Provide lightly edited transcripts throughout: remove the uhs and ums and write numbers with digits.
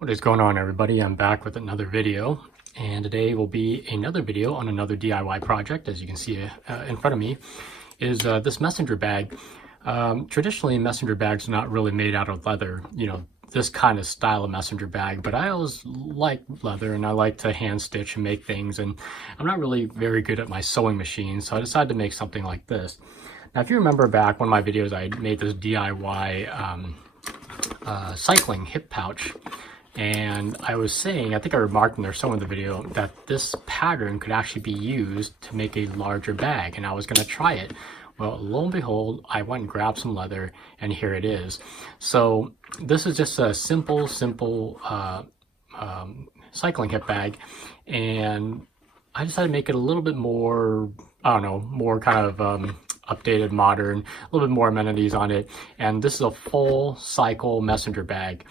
What is going on, everybody? I'm back with another video, and today will be another video on another DIY project. As you can see in front of me is this messenger bag. Traditionally, messenger bags are not really made out of leather, this kind of style of messenger bag, but I always like leather and I like to hand stitch and make things, and I'm not really very good at my sewing machine, so I decided to make something like this. Now, if you remember back one of my videos, I made this DIY cycling hip pouch. And I was saying, I think I remarked in there somewhere in the video, that this pattern could actually be used to make a larger bag, and I was going to try it. Well, lo and behold, I went and grabbed some leather, and here it is. So this is just a simple cycling hip bag, and I decided to make it a little bit more, I don't know, more kind of updated, modern, a little bit more amenities on it. And this is a full cycle messenger bag.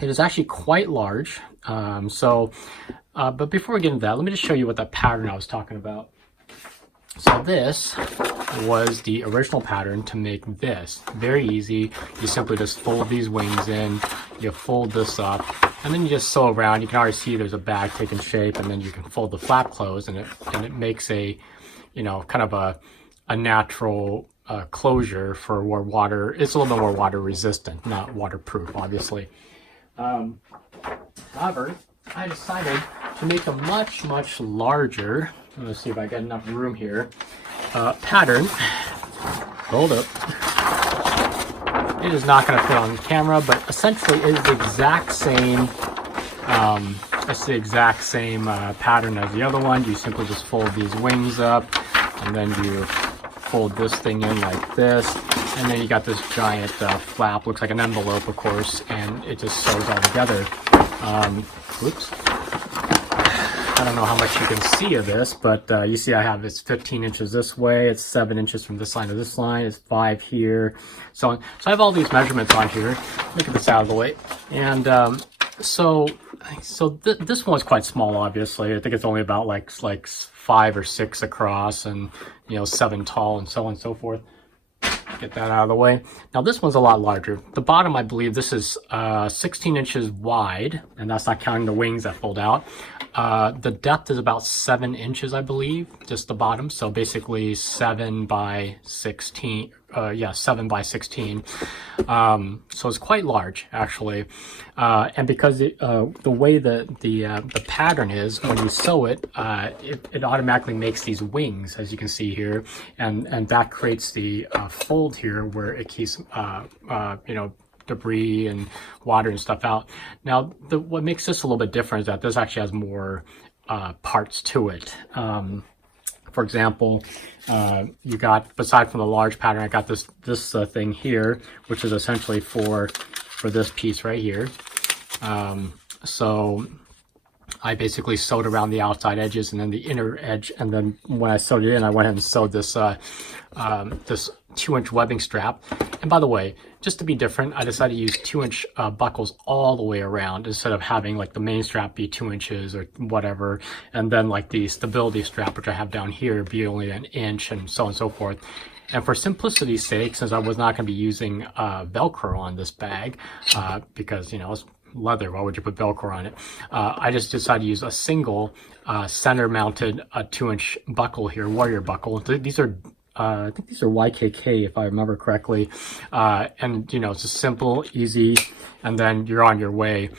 It is actually quite large. But before we get into that, let me just show you what that pattern I was talking about. So this was the original pattern to make this. Very easy. You simply just fold these wings in, you fold this up, and then you just sew around. You can already see there's a bag taking shape, and then you can fold the flap closed, and it makes a, kind of a natural closure for where water, it's a little bit more water resistant, not waterproof, obviously. However, I decided to make a much larger, let's see if I get enough room here, pattern. Hold up. It is not going to fit on camera, but essentially it is the exact same, pattern as the other one. You simply just fold these wings up, and then you fold this thing in like this, and then you got this giant flap, looks like an envelope, of course, and it just sews all together. Oops. I don't know how much you can see of this, but you see I have, it's 15 inches this way, it's 7 inches from this line to this line, it's 5 here, so on. So I have all these measurements on here. Let me get this out of the way. And this one's quite small, obviously. I think it's only about like 5 or 6 across, and 7 tall, and so on and so forth. Get that out of the way. Now this one's a lot larger. The bottom, I believe this is 16 inches wide, and that's not counting the wings that fold out. The depth is about 7 inches, I believe, just the bottom. So basically 7 by 16. 7 by 16. So it's quite large, actually. And because the way the pattern is, when you sew it, it automatically makes these wings, as you can see here, and that creates the fold here where it keeps debris and water and stuff out. Now, what makes this a little bit different is that this actually has more parts to it. For example, you got, aside from the large pattern, I got this thing here, which is essentially for this piece right here. So I basically sewed around the outside edges and then the inner edge, and then when I sewed it in, I went ahead and sewed this this 2-inch webbing strap. And by the way, just to be different, I decided to use 2-inch buckles all the way around, instead of having like the main strap be 2 inches or whatever, and then like the stability strap, which I have down here, be only 1 inch, and so on and so forth. And for simplicity's sake, since I was not going to be using Velcro on this bag, because it's leather, why would you put Velcro on it? I just decided to use a single center mounted 2-inch buckle here, warrior buckle. These are I think these are YKK, if I remember correctly. And it's just simple, easy, and then you're on your way.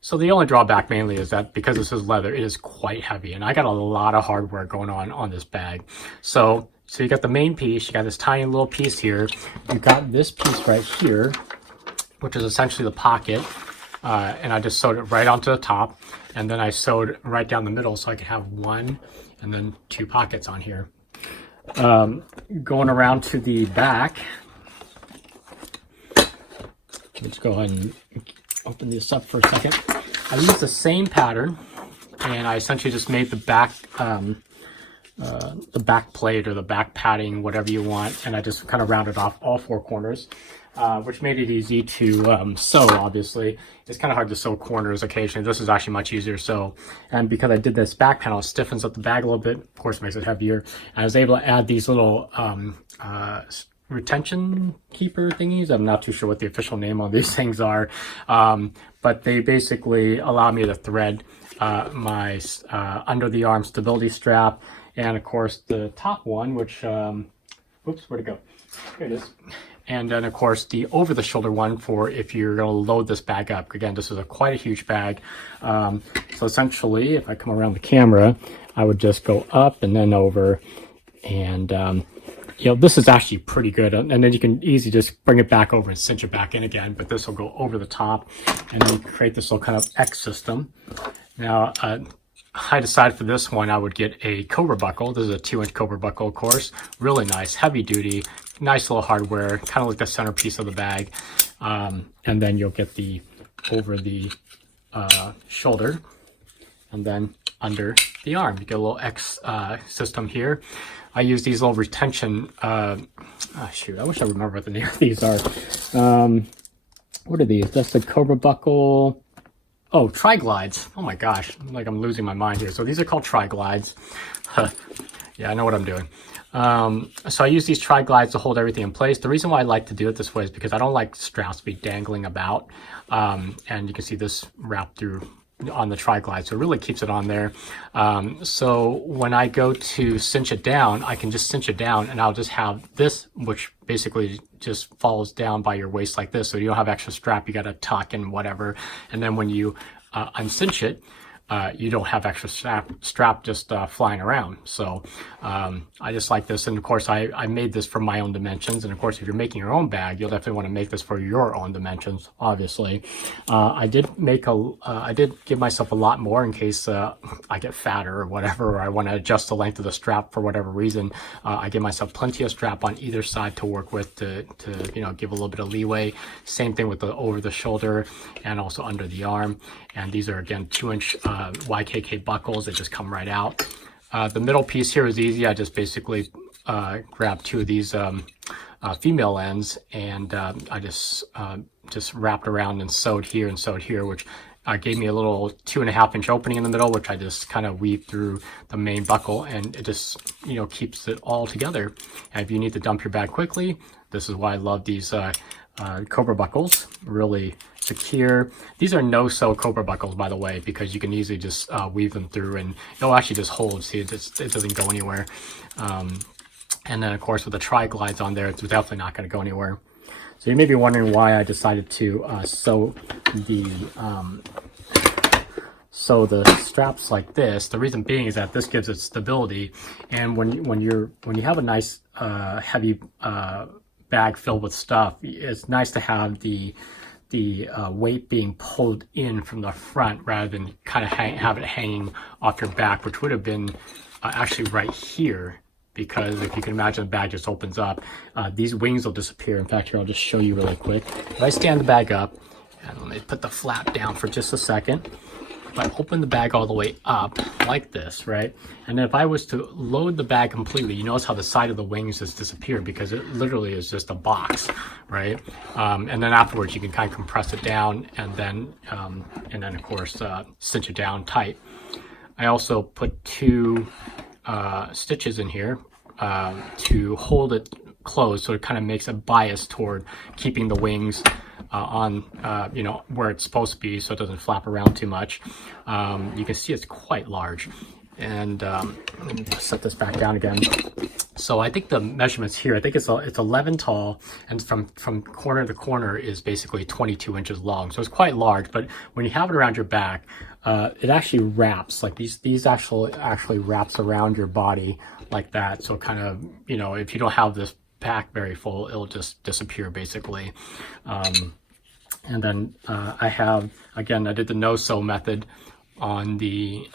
So the only drawback mainly is that because this is leather, it is quite heavy, and I got a lot of hardware going on this bag. So you got the main piece, you got this tiny little piece here, you got this piece right here, which is essentially the pocket, and I just sewed it right onto the top, and then I sewed right down the middle so I could have 1 and then 2 pockets on here. Going around to the back, let's go ahead and open this up for a second. I used the same pattern, and I essentially just made the back plate or the back padding, whatever you want, and I just kind of rounded off all 4 corners. Which made it easy to sew, obviously. It's kind of hard to sew corners occasionally. This is actually much easier to sew. And because I did this back panel, it stiffens up the bag a little bit. Of course, it makes it heavier. And I was able to add these little retention keeper thingies. I'm not too sure what the official name on these things are, but they basically allow me to thread my under the arm stability strap, and of course the top one, which whoops, where'd it go? Here it is. And then of course the over the shoulder one for if you're going to load this bag up. Again, this is quite a huge bag. So essentially, if I come around the camera, I would just go up and then over, and you know, this is actually pretty good. And then you can easily just bring it back over and cinch it back in again, but this will go over the top, and then you create this little kind of X system. Now, I decided for this one, I would get a Cobra buckle. This is a 2-inch Cobra buckle, of course. Really nice, heavy duty, nice little hardware, kind of like the centerpiece of the bag. And then you'll get the over the shoulder, and then under the arm. You get a little X system here. I use these little retention, shoot, I wish I remember what the name of these are. What are these? That's the Cobra buckle. Oh, Tri-Glides. Oh my gosh, like I'm losing my mind here. So these are called Tri-Glides. Yeah, I know what I'm doing. So I use these Tri-Glides to hold everything in place. The reason why I like to do it this way is because I don't like straps to be dangling about. And you can see this wrapped through on the Tri-Glide, so it really keeps it on there. So when I go to cinch it down, I can just cinch it down, and I'll just have this, which basically just falls down by your waist like this, so you don't have extra strap you got to tuck and whatever. And then when you uncinch it, you don't have extra strap just flying around. So I just like this. And of course, I made this for my own dimensions. And of course, if you're making your own bag, you'll definitely want to make this for your own dimensions, obviously. I did give myself a lot more in case I get fatter or whatever, or I want to adjust the length of the strap for whatever reason. I give myself plenty of strap on either side to work with to you know, give a little bit of leeway. Same thing with the over the shoulder and also under the arm. And these are, again, 2-inch YKK buckles that just come right out. The middle piece here is easy. I just basically grabbed 2 of these female ends, and I just wrapped around and sewed here, which gave me a little 2.5-inch opening in the middle, which I just kind of weaved through the main buckle, and it just, you know, keeps it all together. And if you need to dump your bag quickly, this is why I love these Cobra buckles. Really secure. These are no-sew Cobra buckles, by the way, because you can easily just weave them through, and it'll actually just hold. See, it doesn't go anywhere. And then, of course, with the Tri-Glides on there, it's definitely not going to go anywhere. So you may be wondering why I decided to sew the straps like this. The reason being is that this gives it stability, and when you have a nice heavy bag filled with stuff, it's nice to have the weight being pulled in from the front rather than kind of have it hanging off your back, which would have been actually right here, because if you can imagine the bag just opens up, these wings will disappear. In fact, here, I'll just show you really quick. If I stand the bag up, and let me put the flap down for just a second. If I open the bag all the way up like this, right? And then if I was to load the bag completely, you notice how the side of the wings just disappear because it literally is just a box, right? And then afterwards you can kind of compress it down, and then of course cinch it down tight. I also put 2 stitches in here to hold it closed, so it kind of makes a bias toward keeping the wings on you know, where it's supposed to be, so it doesn't flap around too much. You can see it's quite large. And let me set this back down again. So I think the measurements here, I think it's 11 tall, and from corner to corner is basically 22 inches long. So it's quite large, but when you have it around your back, it actually wraps, like these actually wraps around your body like that. So kind of, you know, if you don't have this pack very full, it'll just disappear basically. And then I did the no-sew method on the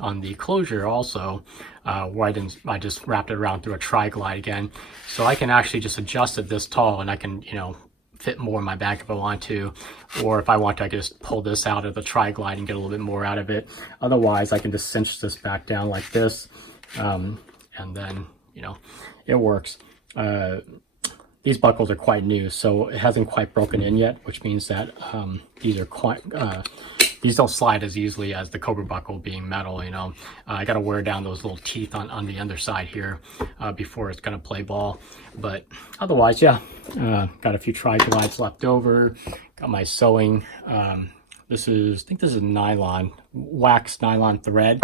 on the closure also, where I just wrapped it around through a Tri-Glide again, so I can actually just adjust it this tall, and I can, you know, fit more in my bag if I want to, or if I want to, I can just pull this out of the Tri-Glide and get a little bit more out of it. Otherwise, I can just cinch this back down like this, and then, you know, it works. These buckles are quite new, so it hasn't quite broken in yet, which means that these are quite these don't slide as easily as the Cobra buckle being metal, you know. I got to wear down those little teeth on the underside here before it's going to play ball. But otherwise, yeah, got a few tri-glides left over. Got my sewing. I think this is nylon, wax nylon thread.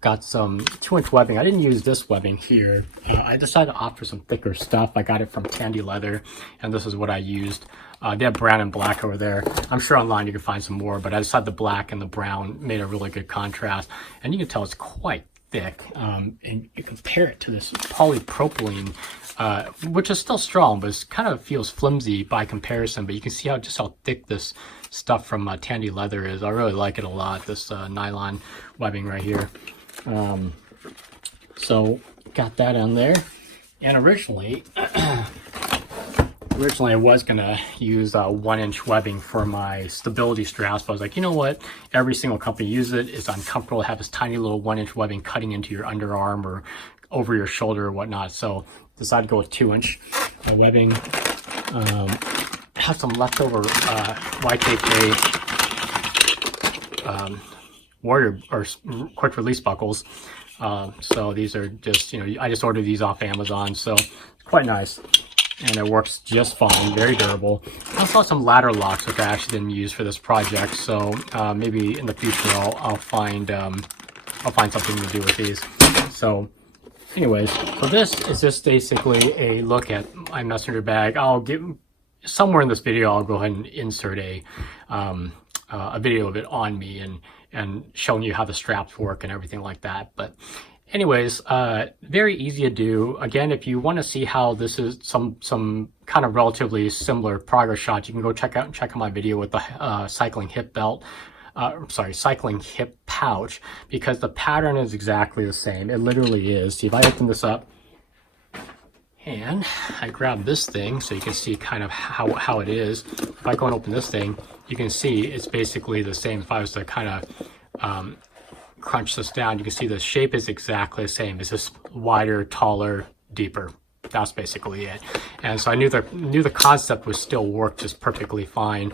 Got some 2-inch webbing. I didn't use this webbing here. I decided to opt for some thicker stuff. I got it from Tandy Leather, and this is what I used. They have brown and black over there. I'm sure online you can find some more, but I decided the black and the brown made a really good contrast. And you can tell it's quite thick. And you compare it to this polypropylene, which is still strong, but it kind of feels flimsy by comparison. But you can see just how thick this stuff from Tandy Leather is. I really like it a lot, this nylon webbing right here. So got that on there. And originally I was gonna use 1-inch webbing for my stability straps, but I was like, you know what? Every single company uses it. It's uncomfortable to have this tiny little 1-inch webbing cutting into your underarm or over your shoulder or whatnot. So decided to go with 2-inch webbing. Have some leftover YKK Warrior or quick release buckles. So these are just, you know, I just ordered these off Amazon, so it's quite nice. And it works just fine, very durable. I also have some ladder locks, which I actually didn't use for this project. So maybe in the future I'll find something to do with these. So anyways, so this is just basically a look at my messenger bag. I'll get somewhere in this video, I'll go ahead and insert a video of it on me and showing you how the straps work and everything like that. But anyways, very easy to do. Again, if you want to see how this is some kind of relatively similar progress shots, you can go check out my video with the cycling hip belt. Cycling hip pouch, because the pattern is exactly the same. It literally is. See, if I open this up and I grab this thing so you can see kind of how it is. If I go and open this thing, you can see it's basically the same. If I was to kind of crunch this down, you can see the shape is exactly the same. It's just wider, taller, deeper. That's basically it. And so I knew the concept would still work just perfectly fine,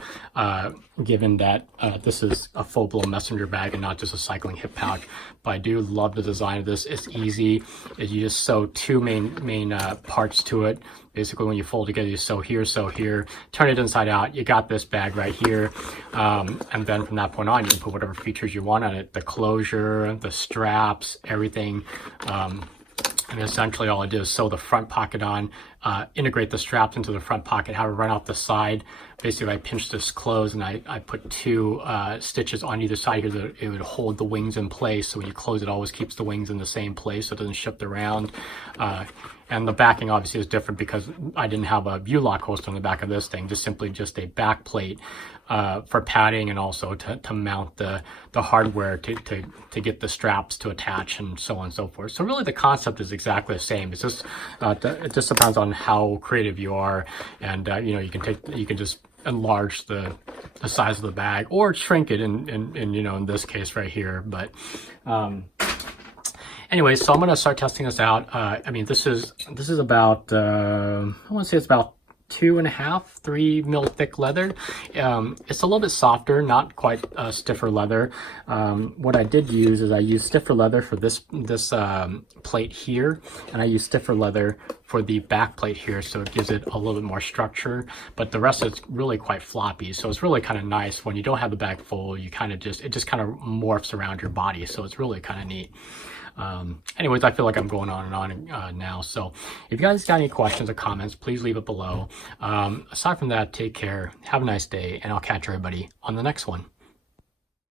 given that this is a full-blown messenger bag and not just a cycling hip pouch. But I do love the design of this. It's easy. You just sew two main parts to it. Basically, when you fold together, you sew here, turn it inside out. You got this bag right here. And then from that point on, you can put whatever features you want on it. The closure, the straps, everything. And essentially all I did is sew the front pocket on, integrate the straps into the front pocket, have it run out the side. Basically, I pinched this closed and I put two stitches on either side here that it would hold the wings in place. So when you close, it always keeps the wings in the same place so it doesn't shift around. And the backing obviously is different because I didn't have a U-lock holster on the back of this thing, just a back plate for padding and also to mount the hardware to get the straps to attach and so on and so forth. So really the concept is exactly the same. It's just it just depends on how creative you are, and you know, you can just enlarge the size of the bag or shrink it in you know, in this case right here. But anyway, so I'm going to start testing this out. I mean, this is about, I want to say it's about 2.5, 3 mil thick leather. It's a little bit softer, not quite stiffer leather. What I did use is I used stiffer leather for this plate here, and I used stiffer leather for the back plate here, so it gives it a little bit more structure, but the rest is really quite floppy. So it's really kind of nice when you don't have the bag full, it just kind of morphs around your body. So it's really kind of neat. Anyways, I feel like I'm going on and on now. So if you guys got any questions or comments, please leave it below. Aside from that, take care, have a nice day, and I'll catch everybody on the next one.